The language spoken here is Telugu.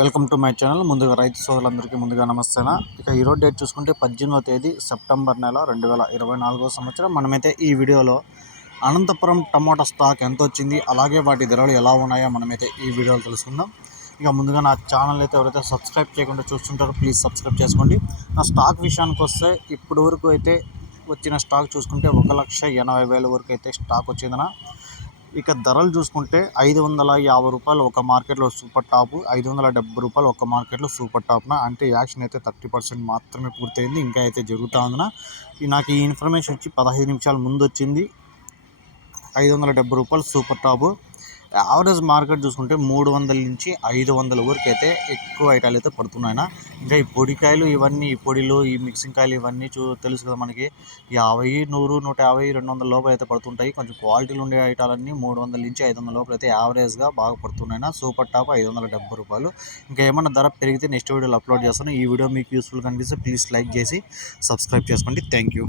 Welcome to my channel. ముందుగా రైతు సోదరులందరికీ ముందుగా నమస్తేనా. ఇక ఈరోజు డేట్ చూసుకుంటే పద్దెనిమిదవ తేదీ సెప్టెంబర్ నెల రెండు వేల ఇరవై నాలుగో సంవత్సరం. మనమైతే ఈ వీడియోలో అనంతపురం టమాటా స్టాక్ ఎంత వచ్చింది అలాగే వాటి ధరలు ఎలా ఉన్నాయో మనమైతే ఈ వీడియోలో తెలుసుకుందాం. ఇక ముందుగా నా ఛానల్ అయితే ఎవరైతే సబ్స్క్రైబ్ చేయకుండా చూస్తుంటారో ప్లీజ్ సబ్స్క్రైబ్ చేసుకోండి. నా స్టాక్ విషయానికి వస్తే ఇప్పటి వరకు అయితే వచ్చిన స్టాక్ చూసుకుంటే ఒక లక్ష ఎనభై వేల వరకు అయితే స్టాక్ వచ్చిందన ఇక ధరలు చూసుకుంటే ఐదు వందల యాభై రూపాయలు ఒక మార్కెట్లో సూపర్ టాప్ ఐదు వందల డెబ్బై రూపాయలు ఒక మార్కెట్లో సూపర్ టాప్న అంటే యాక్షన్ అయితే థర్టీ పర్సెంట్ మాత్రమే పూర్తయింది ఇంకా అయితే జరుగుతూ ఉందిన నాకు ఈ ఇన్ఫర్మేషన్ వచ్చి పదహైదు నిమిషాల ముందు వచ్చింది. ఐదు వందల డెబ్బై రూపాయలు సూపర్ టాపు. యావరేజ్ మార్కెట్ చూసుకుంటే మూడు వందల నుంచి ఐదు వందల వరకు అయితే ఎక్కువ ఐటాలు అయితే పడుతున్నాయినా ఇంకా ఈ పొడికాయలు ఇవన్నీ ఈ పొడిలు ఈ మిక్సింగ్ కాయలు ఇవన్నీ చూ తెలుసు కదా మనకి. యాభై నూరు నూట యాభై రెండు వందల లోపల అయితే పడుతుంటాయి. కొంచెం క్వాలిటీలు ఉండే ఐటాలన్నీ మూడు వందల నుంచి ఐదు వందల లోపల అయితే యావరేజ్గా బాగా పడుతున్నాయినా సూపర్ టాప్ ఐదు వందల డెబ్బై రూపాయలు. ఇంకా ఏమన్నా ధర పెరిగితే నెక్స్ట్ వీడియోలో అప్లోడ్ చేస్తాను. ఈ వీడియో మీకు యూస్ఫుల్ కనిపిస్తే ప్లీజ్ లైక్ చేసి సబ్స్క్రైబ్ చేసుకోండి. Thank you